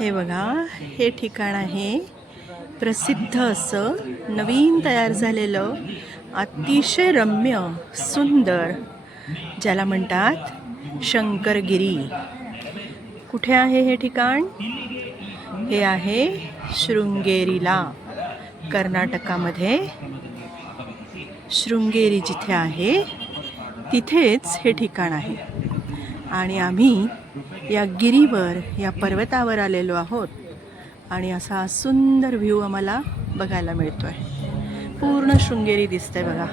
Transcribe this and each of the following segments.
हे बघा, हे ठिकाण आहे प्रसिद्ध असं नवीन तयार झालेलं अतिशय रम्य सुंदर, ज्याला म्हणतात शंकरगिरी. कुठे आहे हे ठिकाण? हे आहे शृंगेरीला, कर्नाटकामध्ये. शृंगेरी जिथे आहे तिथेच हे ठिकाण आहे. आणि आम्ही या गिरीवर, या पर्वतावर आलेलो आहोत आणि असा सुंदर व्ह्यू आम्हाला बघायला मिळतोय. पूर्ण शृंगेरी दिसते बघा.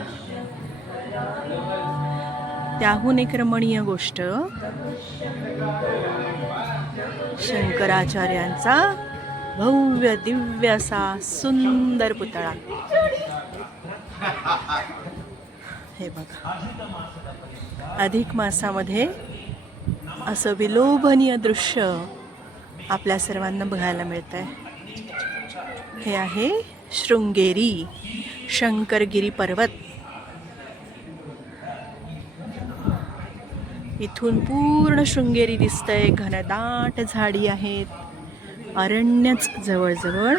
त्याहून एक रमणीय गोष्ट, शंकराचार्यांचा भव्य दिव्य असा सुंदर पुतळा. हे बघा, अधिक मासामध्ये असं विलोभनीय दृश्य आपल्या सर्वांना बघायला मिळत आहे. हे आहे शृंगेरी, शंकरगिरी पर्वत. इथून पूर्ण शृंगेरी दिसतंय. घनदाट झाडी आहेत, अरण्यच जवळजवळ.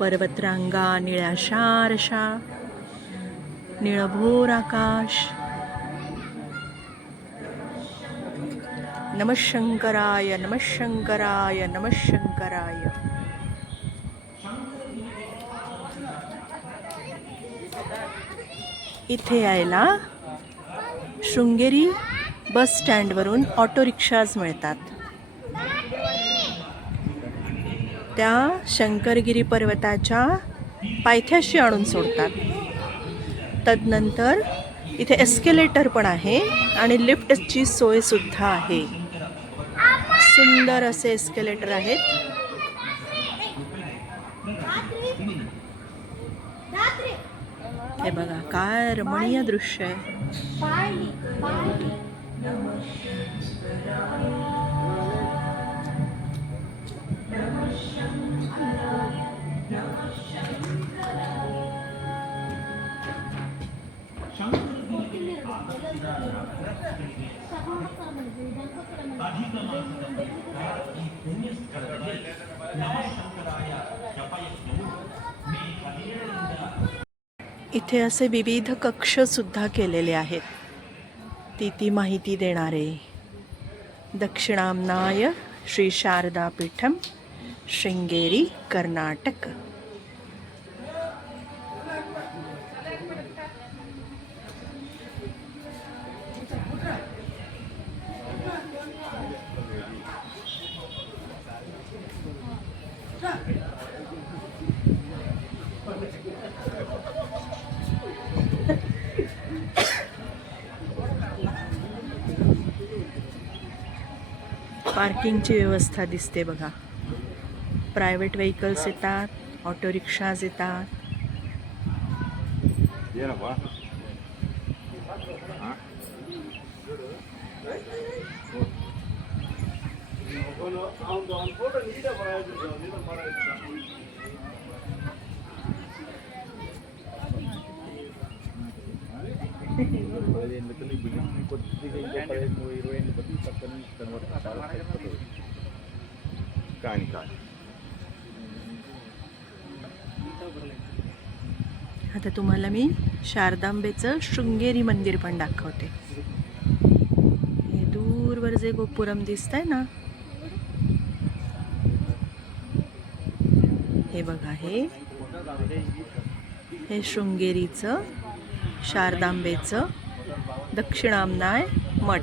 पर्वतरांगा, निळ्याशार अशा, निळभोर आकाश. नमः शंकराय, नमः शंकराय, नमः शंकराय. इथे यायला शृंगेरी बस स्टँडवरून ऑटो रिक्षाज मिळतात. त्या शंकरगिरी पर्वताच्या पायथ्याशी आणून सोडतात. तदनंतर इथे एस्केलेटर पण आहे आणि लिफ्टची सोय सुद्धा आहे. सुंदर असे एस्केलेटर आहेत. हे बघा, काय रमणीय दृश्य आहे. इथे असे विविध कक्ष सुद्धा केलेले आहेत. ती माहिती देणारे. दक्षिणामनाय श्री शारदा पीठम, शृंगेरी, कर्नाटक. पार्किंगची व्यवस्था दिसते बघा. प्रायव्हेट व्हेकल्स येतात, ऑटो रिक्षाज येतात. आता तुम्हाला मी शारदांबेचं शृंगेरी मंदिर पण दाखवते. हे दूरवर जे गोपुरम दिसतंय ना, हे बघा, हे शृंगेरीचं, शारदांबेचं दक्षिणामनाय मठ.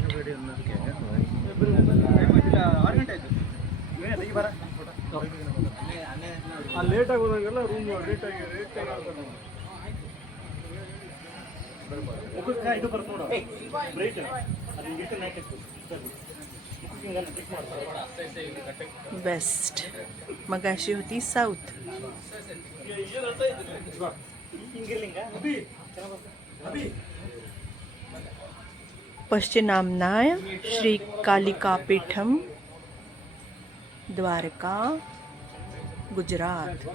वेस्ट, मगाशी होती साऊथ. पश्चिमामनाय श्री कालिका पीठम, द्वारका, गुजरात.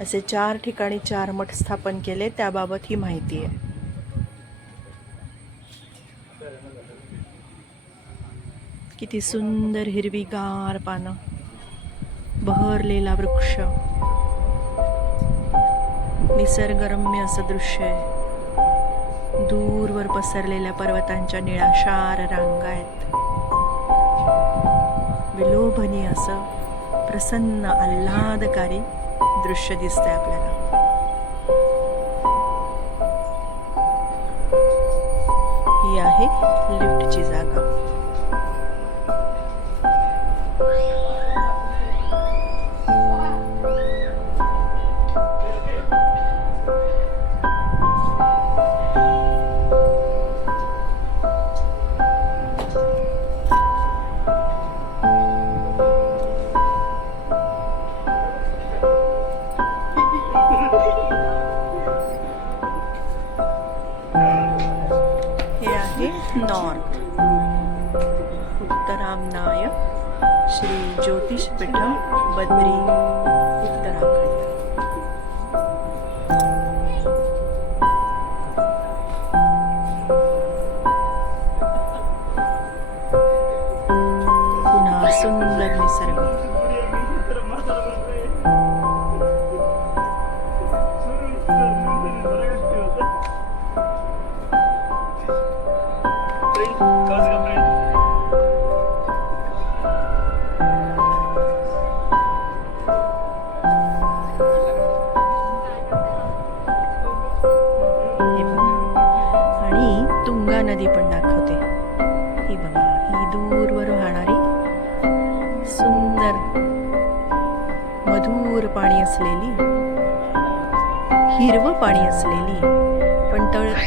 असे 4 ठिकाणी 4 मठ स्थापन केले, त्याबाबत ही माहिती आहे. किती सुंदर हिरवीगार पानं, बहरलेला वृक्ष, निसर्गरम्य असं दृश्य आहे. दूरवर पसरलेल्या पर्वतांच्या निळाशार रांगा आहेत. विलोभनीय असं प्रसन्न आल्हादकारी दृश्य दिसतंय आपल्याला. ही आहे लिफ्टची जागा. नॉर्थ उत्तरामनाय श्री ज्योतिषपीठम बद्री उत्तराखंड. पुन्हा सुंदर निसर्ग. तुंगा नदी पण दाखवते. ही बघा, ही दूरवर वाहणारी सुंदर मधुर पाणी असलेली, हिरवं पाणी असलेली, पण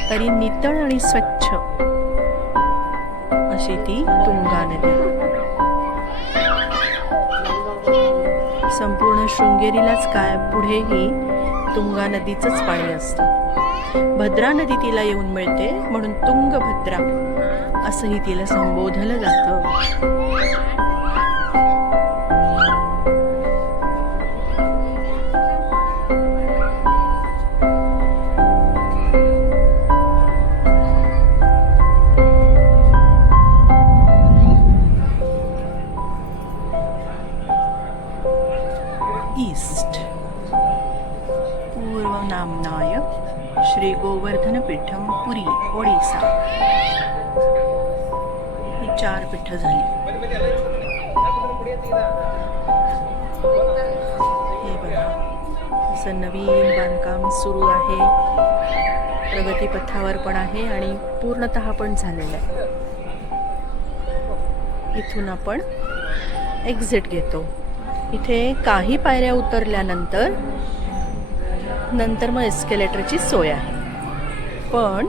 तरी नितळ आणि स्वच्छ अशी ती तुंगा नदी. संपूर्ण शृंगेरीलाच काय पुढेही तुंगा नदीचंच पाणी असतं. भद्रा नदी तिला येऊन मिळते म्हणून तुंगभद्रा असंही तिला संबोधलं जातं. ईस्ट पूर्व नामनाय श्री गोवर्धन पीठम पुरी ओडिसा. ही 4 पीठं झाली. हे बघा, असं नवीन बांधकाम सुरू आहे, प्रगतीपथावर पण आहे आणि पूर्णतः पण झालेलं आहे. इथून आपण एक्झिट घेतो. इथे काही पायऱ्या उतरल्यानंतर मग एस्केलेटरची सोय आहे. पण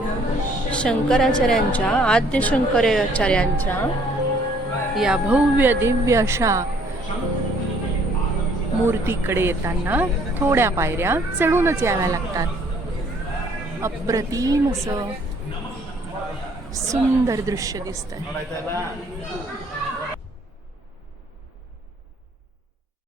शंकराचार्यांच्या आद्य शंकराचार्यांच्या या भव्य दिव्य अशा मूर्तीकडे येताना थोड्या पायऱ्या चढूनच याव्या लागतात. अप्रतिम असं सुंदर दृश्य दिसतंय.